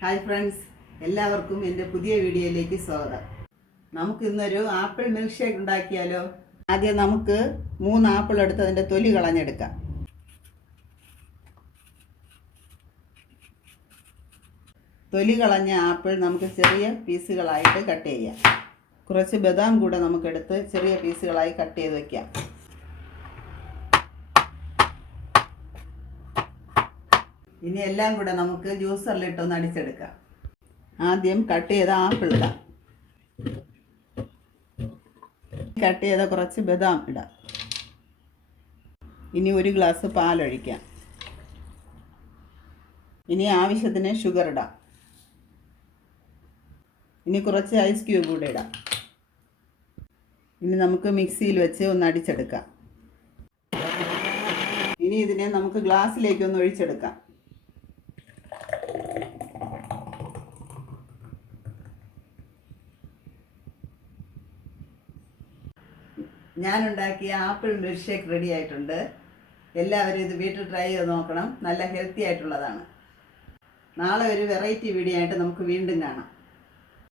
Hi friends, എല്ലാവർക്കും എൻ്റെ പുതിയ വീഡിയോയിലേക്ക് സ്വാഗതം. നമുക്ക് ഇന്നൊരു ആപ്പിൾ മിൽക്ക് ഷേക്ക് ഉണ്ടാക്കിയാലോ? ആദ്യം നമുക്ക് 3 ആപ്പിൾ എടുത്ത് അതിൻ്റെ തൊലി കളഞ്ഞെടുക്കാം. തൊലി കളഞ്ഞ ആപ്പിൾ നമുക്ക് ചെറിയ പീസുകളായിട്ട് കട്ട് ചെയ്യാം. കുറച്ച് ബദാം കൂടെ നമുക്കെടുത്ത് ചെറിയ പീസുകളായി കട്ട് ചെയ്ത് വയ്ക്കാം. ഇനി എല്ലാം കൂടെ നമുക്ക് ജ്യൂസറിലിട്ടൊന്ന് അടിച്ചെടുക്കാം. ആദ്യം കട്ട് ചെയ്ത ആപ്പിൾ ഇടാം. കട്ട് ചെയ്ത കുറച്ച് ബദാം ഇടാം. ഇനി 1 ഗ്ലാസ് പാലൊഴിക്കാം. ഇനി ആവശ്യത്തിന് ഷുഗർ ഇടാം. ഇനി കുറച്ച് ഐസ് ക്യൂബ് കൂടെ ഇടാം. ഇനി നമുക്ക് മിക്സിയിൽ വെച്ച് ഒന്ന് അടിച്ചെടുക്കാം. ഇനി ഇതിനെ നമുക്ക് ഗ്ലാസ്സിലേക്ക് ഒന്ന് ഒഴിച്ചെടുക്കാം. ഞാനുണ്ടാക്കിയ ആപ്പിൾ മിൽക്ക് ഷേക്ക് റെഡി ആയിട്ടുണ്ട്. എല്ലാവരും ഇത് വീട്ടിൽ ട്രൈ ചെയ്ത് നോക്കണം. നല്ല ഹെൽത്തി ആയിട്ടുള്ളതാണ്. നാളെ ഒരു വെറൈറ്റി വീഡിയോ ആയിട്ട് നമുക്ക് വീണ്ടും കാണാം.